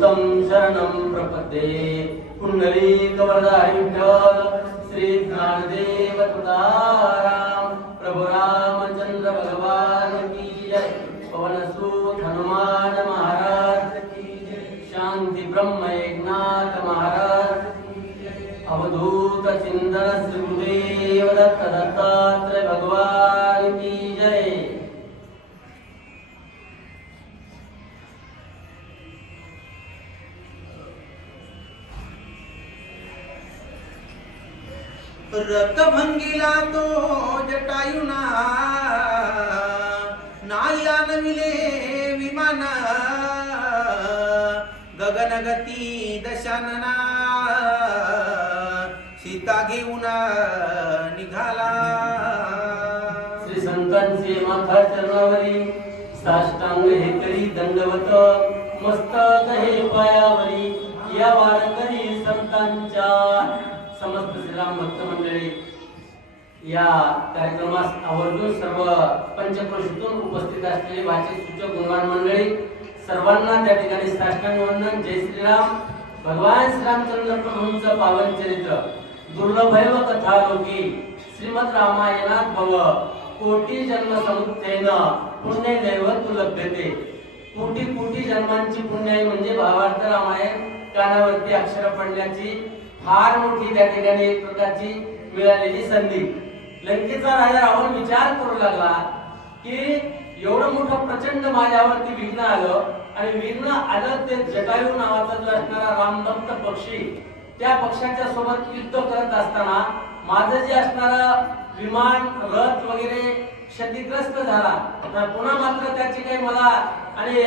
तं शरणं प्रपद्ये। पुण्डलीकवरदाय विठ्ठल श्री ज्ञानदेव तुकाराम प्रभु रामचंद्र भगवान की जय। पवनसूत हनुमान महाराज की जय। ब्रह्म एकनाथ महाराज की अवधूत चिंतन श्री गुरुदेव दत्त दत्तात्रय भगवान की रथभंगीला तो जटायुना. नाया नविले विमाना. गगनगती दशानना. सीता घेऊन निघाला. श्री संतांचे माथा चरणावरी साष्टांग हे करी दंडवत. मस्तक हे पायावरी या वारकरी संतांच्या समस्त श्रीराम भक्त मंडळी या कार्यक्रमास आवर्जून सर्व पंचक्रोशीतून उपस्थित असलेले वाचिक सूचक गुणवान मंडळी सर्वांना त्या ठिकाणी साष्टांग वंदन जय श्रीराम. भगवान श्रीरामचंद्र प्रभूंचं पावन चरित्र. दुर्लभैव कथा लोकी श्रीमद रामायणात भव. कोटी जन्म समुत्थेन. पुण्य दैवत लभ्यते कोटी कोटी जन्मांची पुण्याई म्हणजे भावार्थ रामायण. कानावरती अक्षर पडण्याची. फार मोठी त्या ठिकाणी एक प्रकारची मिळालेली संधी. लंकेचा राजा रावण विचार करू लागला की एवढं मोठं प्रचंड माझ्यावरती विघ्न आलं आणि विघ्न आलं ते जटायू नावाचा जो असणारा रामभक्त पक्षी त्या पक्षाच्या सोबत युद्ध करत असताना माझं जे असणारं विमान रथ वगैरे क्षतिग्रस्त झाला. तर पुन्हा मात्र त्याची काही मला आणि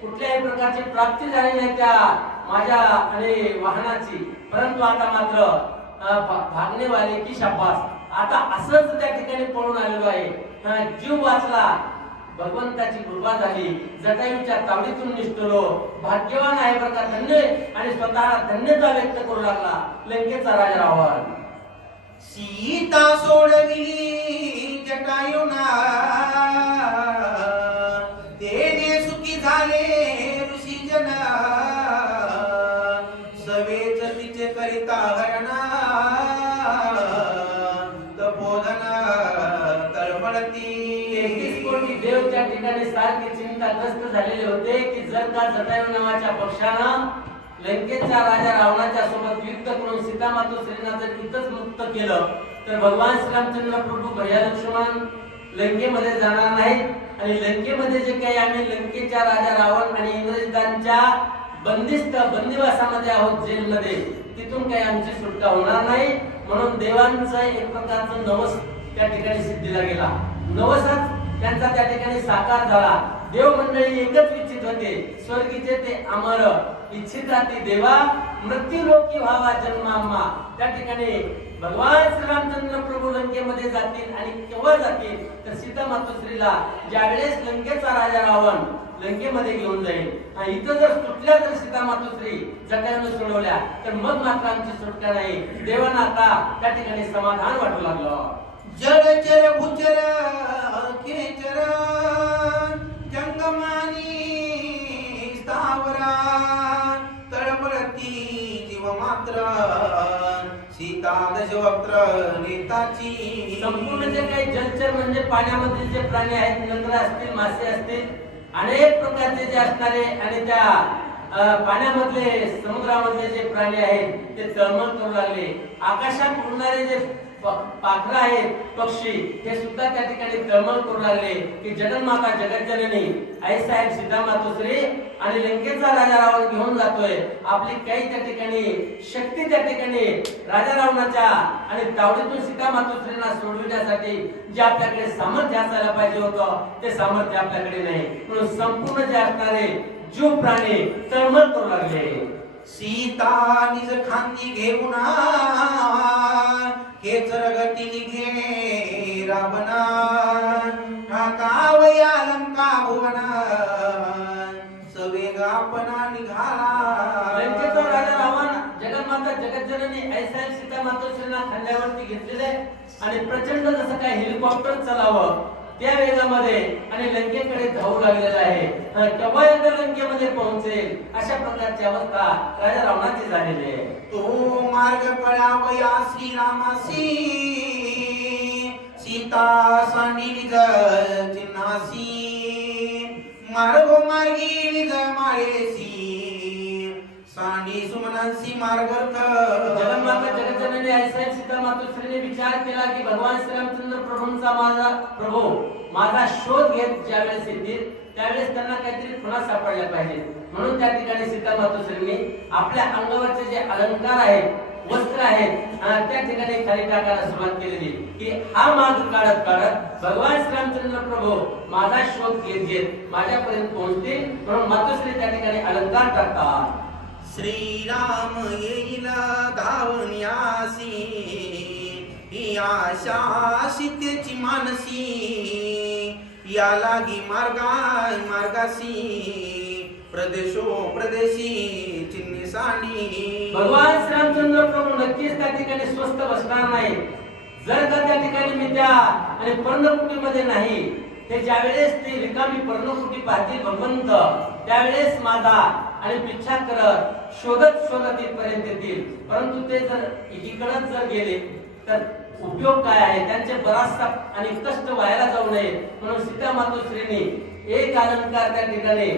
कुठल्याही प्रकारची प्राप्ती झाली नाही त्या माझ्या आणि वाहनाची. परंतु आता मात्र भागणे वाले की शाबास. आता असंच त्या ठिकाणी पळून आलेलो आहे. जीव वाचला. भगवंताची कृपा झाली. जटायूच्या तावडीतून निष्ठलो. भाग्यवान आहे बरं का धन्य आणि स्वतःला धन्यता व्यक्त करू लागला. लंकेचा राजा रावण सीता सोडविली जटायूना. तेने सुखी झाले ऋषी जना सारखे झालेले होते की जर का जटायू नावाच्या पक्षानं लंकेच्या राजा रावणाच्या सोबत युद्ध करून सीतामातो श्रीना जर इथंच मुक्त केलं तर भगवान श्रीरामचंद्र प्रभू भैया लक्ष्मण लंकेमध्ये जाणार नाहीत. आणि लंकेमध्ये जे काही आम्ही लंकेच्या राजा रावण आणि इंग्रजांच्या बंदिस्त बंदिवासामध्ये आहोत जेलमध्ये तिथून काही आमची सुटका होणार नाही. म्हणून देवांचं एक प्रकारचं नवस त्या ठिकाणी सिद्धीला गेला. नवसाच त्यांचा त्या ठिकाणी साकार झाला. देव मंडळी एकच इच्छित होते. स्वर्गीचे ते अमर. इच्छित राहते देवा. मृत्यू लोकी व्हावा जन्माम्मा त्या ठिकाणी भगवान श्रीरामचंद्र प्रभू लंकेमध्ये जातील आणि केव्हा जातील? तर सीता मातोश्रीला ज्यावेळेस लंकेचा राजा रावण लंकेमध्ये घेऊन जाईल. आणि इथं जर सुटल्या तर सीता मातोश्री जटायून सोडवल्या. तर मग मात्र आमची सुटका नाही. देवाना आता त्या ठिकाणी समाधान वाटू लागलं. चर, भुचर मात्र सीता दशवक्त्र नेताची संपूर्ण जे काही जलचर म्हणजे पाण्यामध्ये जे प्राणी आहेत नंतर असतील मासे असतील अनेक प्रकारचे जे असणारे आणि त्या पाण्यामधले समुद्रामधले जे प्राणी आहेत ते तळमळ करू लागले. आकाशात उडणारे जे पाखरं आहेत पक्षी हे सुद्धा त्या ठिकाणी दमन करून आले की जगन्माता जगज्जननी आई साहेब सीता मातोश्री आणि लंकेचा राजा रावण घेऊन जातोय. आपली काही त्या ठिकाणी शक्ती त्या ठिकाणी राजा रावणाच्या आणि तावडीतून सीता मातोश्रींना सोडविण्यासाठी जे आपल्याकडे सामर्थ्य असायला पाहिजे होतं ते सामर्थ्य आपल्याकडे नाही. म्हणून संपूर्ण जे असणारे जो प्राणी तळमळ करू लागले. सीता निज खांदी घेऊन हे जरगती घे रावणा ठाकावया लंका भुवना सवेगापणा निघाला. लंकेचा राजा रावण जगन्माता जगज्जननी ऐसा सीता मातोश्रींना खांद्यावरती घेतलेले आणि प्रचंड जसं काय हेलिकॉप्टर चालावं त्या वेगामध्ये आणि लंकेकडे धावू लागलेला आहे. केव्हा एकदा लंकेमध्ये पोहोचेल अशा प्रकारची अवस्था राजा रावणाची झालेली आहे. तो मार्ग कळावया श्रीरामासी सीता सनिज चिन्हासी मार्गो मार्गी निज मारेसी साणी सुमनांसी मार्गर्थ. जगन्माता जगज्जननी आईसाहेब सीता मातोश्रीने विचार केला की भगवान श्रीरामचंद्र प्रभूंचा माझा प्रभू माझा शोध घेत ज्यावेळेस येतील त्यावेळेस त्यांना काहीतरी खुणा सापडल्या पाहिजे म्हणून त्या ठिकाणी सीता मातोश्रींनी आपल्या अंगावरचे जे अलंकार आहेत वस्त्र आहेत त्या ठिकाणी खाली टाकायला सुरुवात केलेली. की हा मार्ग काढत काढत भगवान श्रीरामचंद्र प्रभू माझा शोध घेत घेत माझ्यापर्यंत पोहोचतील म्हणून मातोश्री त्या ठिकाणी अलंकार टाकतात. श्रीराम येईल धावण्यासी ही आशा सीतेची मानसी. या लागी मार्गा मार्गासी प्रदेशो प्रदेशी चिन्हे भगवान श्रीरामचंद्र प्रभू नक्कीच त्या ठिकाणी स्वस्त बसणार नाही जर का त्या ठिकाणी मी त्या आणि पर्णकुटीमध्ये नाही ते ज्यावेळेस ते रिकामी पर्णकुटी पाहतील भगवंत त्यावेळेस माझा आणि पिच्छा करत शोधत शोधत इथपर्यंत येतील. परंतु ते जर एकीकडे जर गेले तर उपयोग काय आहे? त्यांचे बराचसा आणि कष्ट व्हायला जाऊ नये. म्हणून सीता मातोश्रीने एक अलंकार त्या ठिकाणी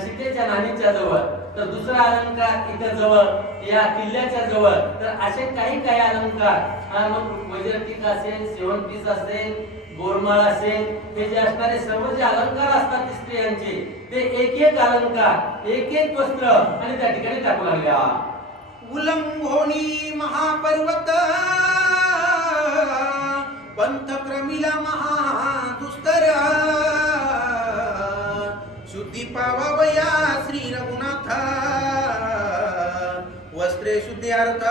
सीतेच्या नाणीच्या जवळ तर दुसरा अलंकार इथं जवळ या किल्ल्याच्या जवळ. तर असे काही काही अलंकार. मग वैजरटिक असेल शेवंतीस असेल गोरमाळ असेल हे जे असणारे सर्व जे अलंकार असतात ते स्त्रियांचे ते एक एक अलंकार एक एक वस्त्र आणि त्या ठिकाणी टाकू लागल्या. उलंघोणी महापर्वत पंथ क्रमिला महादुस्तर शुद्धी पावावया श्री रघुनाथ वस्त्रे शुद्धी अर्थ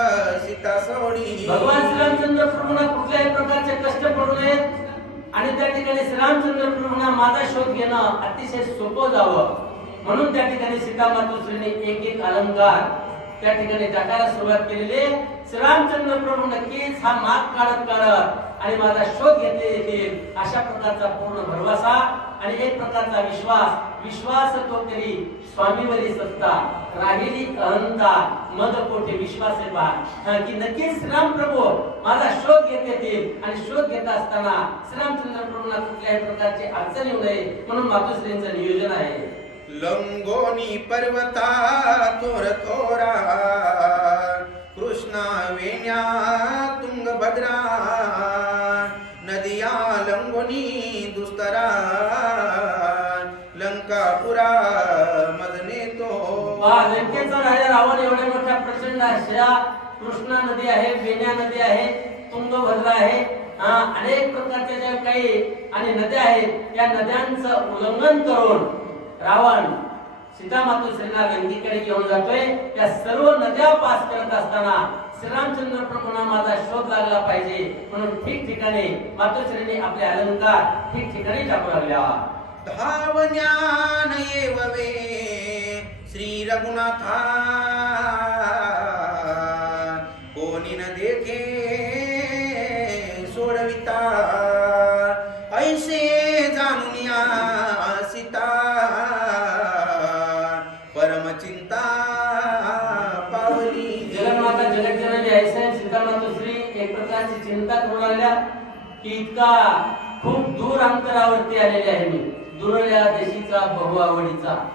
सीता सवडी भगवान श्रीरामचंद्र प्रभूंना कुठल्याही प्रकारचे कष्ट पडू नयेत आणि त्या ठिकाणी श्रीरामचंद्र प्रभूंना माझा शोध घेणं अतिशय सोपं जावं. म्हणून त्या ठिकाणी सीता मातोश्रीने एक एक अलंकार त्या ठिकाणी टाकायला सुरुवात केलेली श्रीरामचंद्र प्रभू नक्कीच हा माग काढत काढत आणि माझा शोध घेतले येतील अशा प्रकारचा पूर्ण भरवसा आणि एक प्रकारचा विश्वास. विश्वास तो तरी स्वामीवरी सत्ता राहिली अहंता मद कोठे विश्वास आहे की नक्कीच श्रीराम प्रभू माझा शोध घेत येतील. आणि शोध घेत असताना श्रीरामचंद्र प्रभूंना कुठल्याही प्रकारची अडचण येऊ नये म्हणून मातोश्रींचं नियोजन आहे. लंगोनी पर्वता थोर थोरा कृष्णा वेण्या तुंगभद्रा नदिया लंगोनी दुस्तरा लंकापुरा मदने तो। लंकेचा राजा रावण एवढ्या मोठ्या प्रचंड अशा कृष्णा नदी आहे वेण्या नदी आहे तुंगभद्रा आहे. हा, अनेक प्रकारच्या ज्या काही आणि नद्या आहेत या नद्यांचं उल्लंघन करून रावण सीता मातोश्रीला गंगीकडे घेऊन जातोय. त्या सर्व नद्या पास करत असताना श्रीरामचंद्र प्रभूंना माझा शोध लागला पाहिजे. म्हणून ठिकठिकाणी मातोश्रीने आपले अलंकार ठिकठिकाणी टाकू लागल्या. धावन्यान एव वे श्री रघुनाथा कोणी न देखे की इतका खूप दूर अंतरावरती आलेले आहे मी. दुरल्या देशीचा बहु आवडीचा.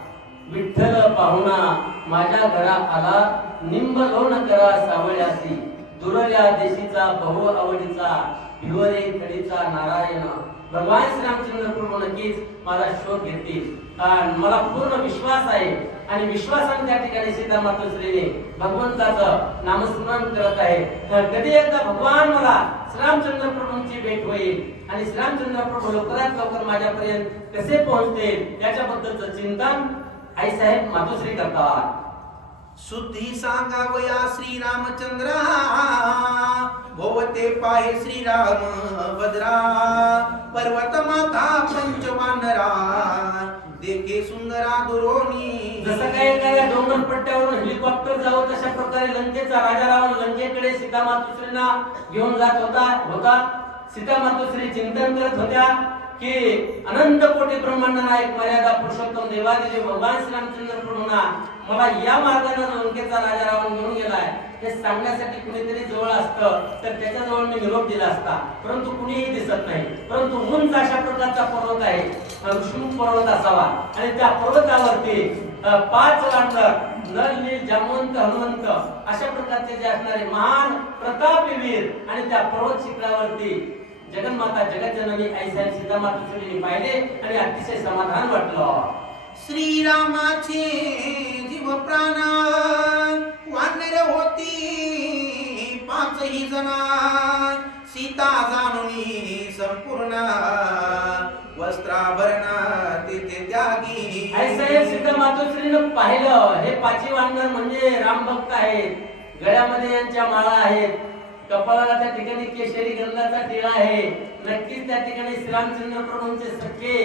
विठ्ठल पाहुणा माझ्या घरा आला. निंब लोण करा सावळ्यासी दुरल्या देशीचा बहु आवडीचा भिवरे खडीचा नारायण. भगवान श्रीरामचंद्र प्रभू नक्कीच माझा शोध घेतील. मला पूर्ण विश्वास आहे. आणि विश्वासाने त्या ठिकाणी सीता मातोश्रीने भगवंताचं नामस्मरण करत आहे. तर कधी एकदा भगवान मला श्रीरामचंद्र प्रभूंची भेट होईल. आणि श्रीरामचंद्र प्रभू लवकरात लवकर माझ्यापर्यंत कसे पोहोचतील याच्याबद्दलचं चिंतन आई साहेब मातोश्री करतात. शुद्धी सांगावया श्रीरामचंद्र. भोवते पाहे श्रीराम भद्रा. पर्वत माता पंचवानरा देखे सुंदरा दुरोणी. जसं काही एखाद्या डोंगर पट्ट्यावरून हेलिकॉप्टर जावं तशा प्रकारे लंकेचा राजा रावण लंकेकडे सीता मातोश्रींना घेऊन जात होता होता. सीता मातोश्री चिंतन करत होत्या. की अनंत कोटी ब्रह्मांड नायक मर्यादा पुरुषोत्तम देवादिदेव भगवान श्रीरामचंद्र प्रभूंना मला या मार्गाने लंकेचा राजा रावण घेऊन गेलाय. हे सांगण्यासाठी कुणीतरी जवळ असतं तर त्याच्याजवळ मी निरोप दिला असता. परंतु कुणीही दिसत नाही. परंतु उंच अशा प्रकारचा पर्वत आहे. ऋषिमुख पर्वत असावा. आणि त्या पर्वतावरती पाच वांडर नल नील जामवंत हनुमंत अशा प्रकारचे जे असणारे महान प्रतापी वीर आणि त्या पर्वत शिखरावरती जगन्माता जगज्जननी ऐसा सीता मातुश्रीने पाहिले आणि अतिशय समाधान वाटलं. श्रीरामाचे जीव प्राण वानर होती पाचही जण. सीता जाणून संपूर्ण वस्त्राभरण तिथे त्यागी. ऐसा सीता मातोश्रीनं पाहिलं. हे पाची वानर म्हणजे राम भक्त आहेत. गळ्यामध्ये यांच्या माळा आहेत. कपाळाला त्या ठिकाणी केशरी गंधाचा टिळा आहे. नक्कीच त्या ठिकाणी श्रीरामचंद्र प्रभूंचे सख्खे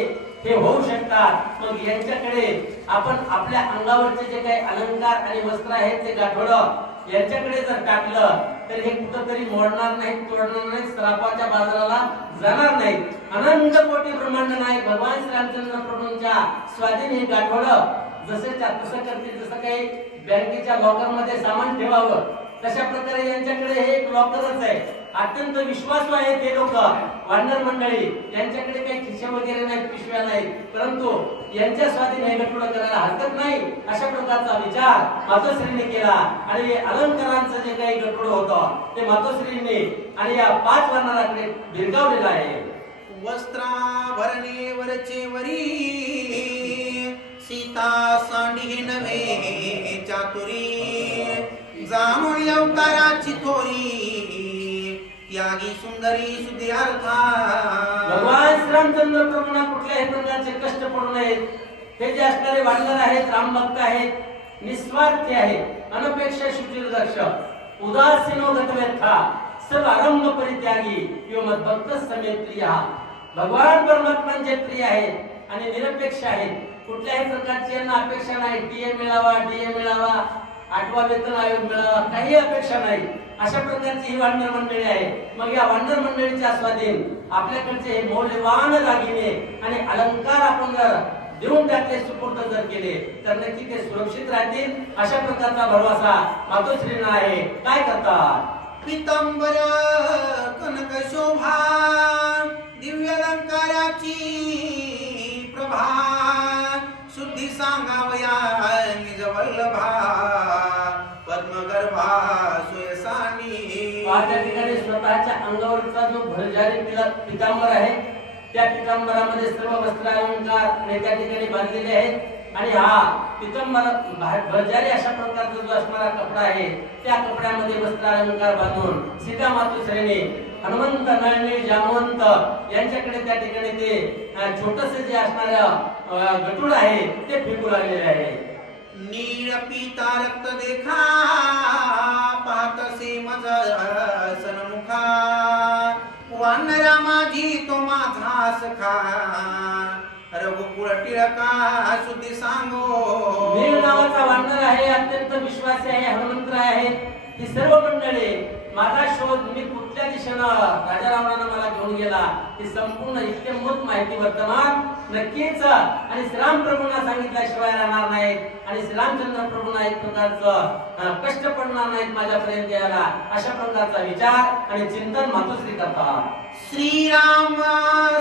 हे होऊ शकतात. मग यांच्याकडे आपण आपल्या अंगावरचे जे काही अलंकार आणि वस्त्र आहेत ते गाठोडं यांच्याकडे जर टाकलं तर हे कुठंतरी मोडणार नाही तोडणार नाही श्रापाच्या बाजाराला जाणार नाही अनंत कोटी ब्रह्मांड नाही भगवान श्रीरामचंद्र प्रभूंच्या स्वाधीन हे गाठोडं जसे त्या- तसं करतील जसं काही बँकेच्या लॉकरमध्ये सामान ठेवावं तशा प्रकारे यांच्याकडे हे एक लॉकरच आहे. अत्यंत विश्वासू आहे ते लोक. वानर मंडळी यांच्याकडे काही खिशे वगैरे नाहीत पिशव्या नाहीत. परंतु यांच्या स्वाधीन हे करायला हरकत नाही अशा प्रकारचा विचार मातोश्रीने केला. आणि अलंकारांचं जे काही गटुड होतं ते मातोश्रीने आणि या पाच वर्णांकडे भिरगावलेलं आहे. वस्त्राभरणे वरचे वरी सीता सांडी नवे चातुरी. जामुळी अवताराची थोरी. त्यागी सुंदरी सुद्यार्था भगवान श्रीरामचंद्र प्रभूंना कुठल्याही प्रकारचे कष्ट पडू नयेत? हे जे असणारे वानर आहेत रामभक्त आहेत निस्वार्थी आहेत अनपेक्षा शुचिर दक्ष उदासीनो गतव्यथा सर्व आरंभ परित्यागी यो मत भक्त समेत प्रिय. भगवान परमात्मांचे प्रिय आहेत आणि निरपेक्ष आहेत. कुठल्याही प्रकारची यांना अपेक्षा नाही. डीए मिळावा डीए मिळावा. आठवा वेतन आयोग मिळावा काही अपेक्षा नाही. अशा प्रकारची ही वानर मंडळी आहे. मग या वानर मंडळीच्या आस्वादीन आपल्याकडचे हे मौल्यवान दागिने आणि अलंकार आपण जर देऊन टाकले सुपूर्द जर केले तर नक्की ते सुरक्षित राहतील. अशा प्रकारचा भरवसा मातोश्रीना आहे. काय करतात? पितांबर कनक शोभा दिव्य अलंकाराची प्रभा. शुद्धी सांगावया निज वल्लभा पद्मगर्भा सुयसानी. त्या ठिकाणी स्वतःच्या अंगावरचा जो भरजारी पिला पितांबर आहे त्या पितांबरामध्ये सर्व वस्त्र अलंकार आणि त्या ठिकाणी बांधलेले आहेत. आणि हा पितांबर भरजारी अशा प्रकारचा जो असणारा कपडा आहे त्या कपड्यामध्ये वस्त्र अलंकार बांधून सीता मातुश्रीने हनुमंत नळणी जामवंत यांच्याकडे त्या ठिकाणी ते छोटस जे असणारं गटूळ आहे ते फेकू लागलेले आहे. नीळ पिता रक्त देखा पाहतसे मज सन्मुखा. वानरा माझी तो माझा सखा. रघुकुळ टिळका शुद्धी सांगो. नील नावाचा वानर आहे अत्यंत विश्वासी आहे हनुमंत आहे. ही सर्व मंडळी माझा शोध मी कुठल्या दिशेनं राजा रावणानं मला घेऊन गेला ही संपूर्ण इत्यंभूत माहिती वर्तमान. नक्कीच आणि श्रीराम प्रभूंना सांगितल्याशिवाय राहणार नाही आणि श्रीरामचंद्र प्रभूंना एक प्रकारचं कष्ट पडणार नाहीत माझ्यापर्यंत यायला. अशा प्रकारचा विचार आणि चिंतन मातोश्री करतात. श्रीराम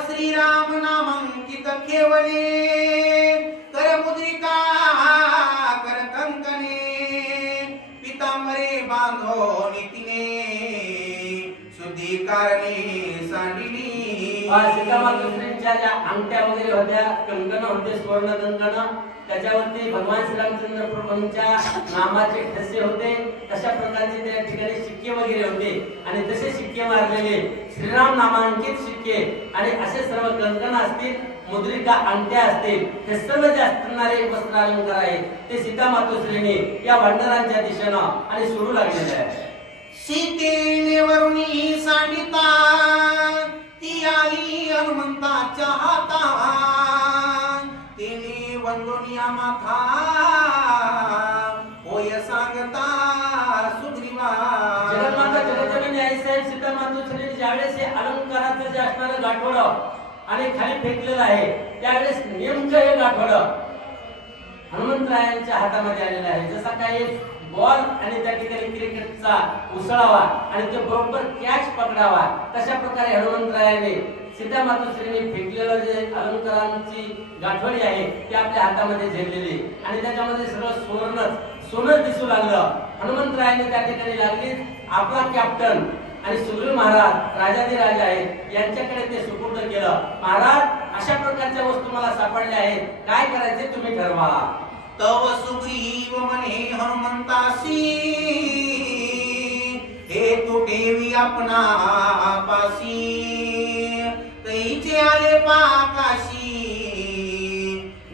श्रीराम नामांकित केवले कर मुद्रिका कर कंकणे पितांबरे बांधो नितीने कारणे सांडिली सीता मातोश्रींच्या ज्या अंगठ्या वगैरे होत्या कंकण होते सुवर्ण कंकण त्याच्यावरती भगवान श्रीरामचंद्र प्रभूंच्या नामाचे ठसे होते तशा प्रकारचे त्या ठिकाणी शिक्के वगैरे होते. आणि तसे शिक्के मारलेले. श्रीराम नामांकित शिक्के. आणि असे सर्व कंकण असतील मुद्रिका अंगठ्या असतील हे सर्व जे असणारे वस्त्र अलंकार आहे ते सीता मातोश्रीने या भंडारांच्या दिशेनं आणि सोडू लागलेले आहे सीतेने वरुणी सांडिता. ती आली हनुमंताच्या हाता तिने वंदोनिया माथा होय सांगता सुग्रीवा. जगन्माता जगज्जननी आई सीता मातोश्री ज्यावेळेस हे अलंकाराचं जे असणारं गाठोडं आणि खाली फेकलेलं आहे त्यावेळेस नेमकं हे गाठोडं हनुमंतरायांच्या हातामध्ये आलेलं आहे. जसा काही बॉल आणि त्या ठिकाणी क्रिकेटचा उसळावा आणि तो बरोबर कॅच पकडावा तशा प्रकारे हनुमंतरायाने सीता मातोश्रीने फेकलेलं जे अलंकारांची गाठवडी आहे ती आपल्या हातामध्ये झेललेली. आणि त्याच्यामध्ये सगळं सुवर्णच सोनं दिसू लागलं. हनुमंतरायाने त्या ठिकाणी लागली. आपला कॅप्टन आणि सुग्रीव महाराज राजाधी राजा आहेत यांच्याकडे ते सुपूर्द केलं. महाराज अशा प्रकारच्या वस्तू मला सापडल्या आहेत. काय करायचे तुम्ही ठरवा. तव सुग्रीव म्हणे हनुमंतासी। हे तो ठेवी आपणा पासी। तैचे आले पाकाशी।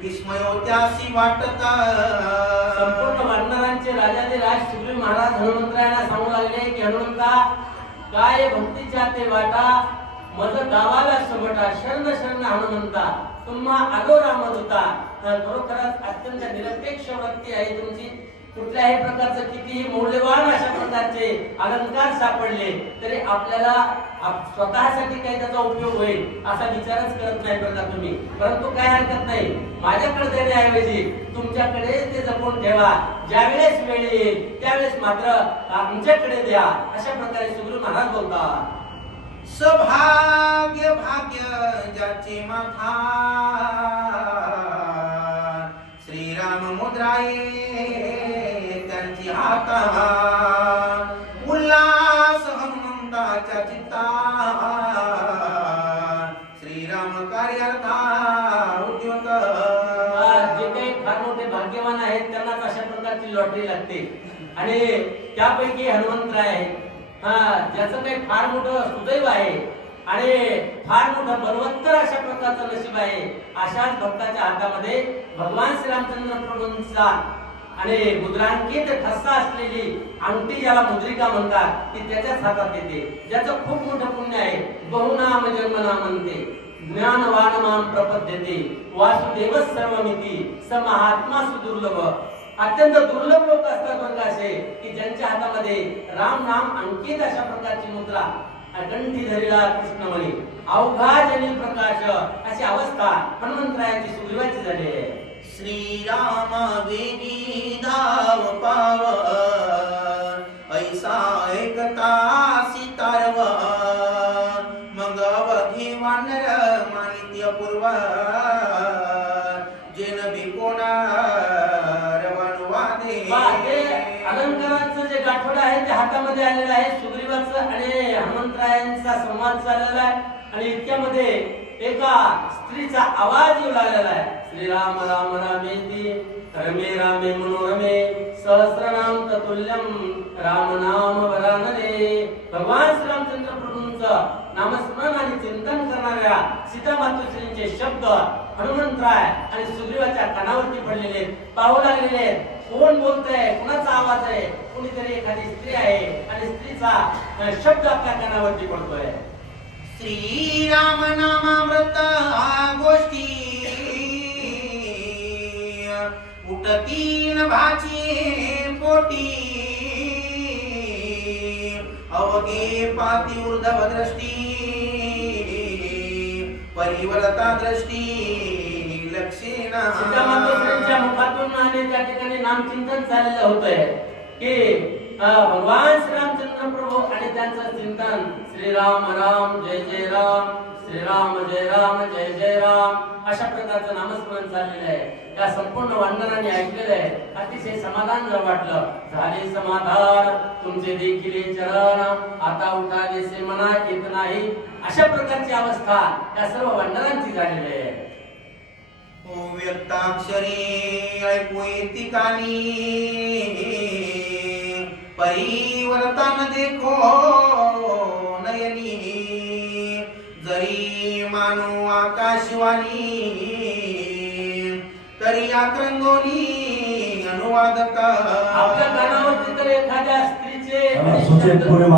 विस्मयोत्यासी वाटत। संपूर्ण राजा राजाचे राज सुग्रीव महाराज हनुमंतरायांना सांगू लागले की हनुमंता काय भक्तीच्या ते वाटा? मज गावाला समटा शरण शरण हनुमंता तुम्हा आलो मधुता. खरोखरच अत्यंत निरपेक्ष व्यक्ती आहे तुमची. कुठल्याही प्रकारचं कितीही मौल्यवान अशा प्रकारचे अलंकार सापडले तरी आपल्याला आप- स्वतःसाठी काही त्याचा उपयोग होईल असा विचारच करत नाही बरं तुम्ही. परंतु काय हरकत नाही. माझ्याकडे देण्याऐवजी तुमच्याकडे ते जपून ठेवा. ज्यावेळेस वेळ येईल त्यावेळेस मात्र आमच्याकडे द्या. अशा प्रकारे सुग्रीव महाराज बोलतात. सभाग्य भाग्य ज्याचे माथा श्रीराम मुद्राये त्यांची हाता उल्हास हनुमंताच्या चित्ता श्रीराम कार्यार्था उद्योग. जे काही फार मोठे भाग्यवान आहेत त्यांनाच अशा प्रकारची लॉटरी लागते. आणि त्यापैकी हनुमंतराय आहे हा ज्याचं काही फार मोठं सुदैव आहे आणि फार मोठं बलवत्तर अशा प्रकारचं नशीब आहे अशाच भक्ताच्या हातामध्ये भगवान श्रीरामचंद्र प्रभूंचा आणि मुद्रांकित ठस्सा असलेली अंगठी ज्याला मुद्रिका म्हणतात ती त्याच्याच हातात येते. ज्याचं खूप मोठं पुण्य आहे बहुनाम जन्मनामंते ज्ञानवान माम प्रपद्यते. वासुदेव सर्वमिती स महात्मा सुदुर्लभ. अत्यंत दुर्लभ लोक असतात बघा असे की ज्यांच्या हातामध्ये राम नाम अंकित अशा प्रकारची मुद्रा कंठी धरीला कृष्णमणी अवघा जनी प्रकाश अशी अवस्था हनुमंतरायाची सुग्रीवाची झाली आहे. श्रीराम विनी धाव पाव ऐसा हातामध्ये आलेला आहे. सुग्रीवाचा आणि हनुमंतरायांचा संवाद चाललेला आहे. आणि इतक्यामध्ये एका स्त्रीचा आवाज येऊ लागलेला आहे. श्रीराम राम रामेती रमे रामे मनोरमे सहस्रनाम ततुल्यम राम नाम वरानने भगवान श्रीरामचंद्र प्रभूंच नामस्मरण आणि चिंतन करणाऱ्या सीता मातोश्रींचे शब्द हनुमंतराय आणि सुग्रीवाच्या कानावरती पडलेले पाहू लागलेले आहेत. कोण बोलतय? कुणाचा आवाज आहे? कुणीतरी एखादी स्त्री आहे आणि स्त्रीचा शब्द आपल्या कानावरती पडतोय. श्रीराम नामामृत गोष्टी. उठतीन भाची पोटी. अवघे पाती ऊर्धव दृष्टी परिवर्ता दृष्टी. लक्षेना मुखातून आणि त्या ठिकाणी नामचिंतन चाललेलं होतंय की अ, भगवान श्रीरामचंद्र प्रभू आणि त्यांचं चिंतन. श्रीराम राम जय जय राम श्रीराम जय राम जय जय राम. अशा प्रकारचं नामस्मरण चाललेलं आहे. त्या संपूर्ण वानरांनी ऐकलेलं आहे. अतिशय समाधान जर वाटलं. झाले समाधान. तुमचे देखील चरण. आता उठा देसे मना येत नाही. अशा प्रकारची अवस्था त्या सर्व वानरांची झालेली आहे. व्यक्ताक्षरी ऐकू परिवर्तन देखो नयनी. जरी मानू आकाशवाणी तरी आक्रंदोनी अनुवादक. आपल्या कानावरती तर एखाद्या स्त्रीचे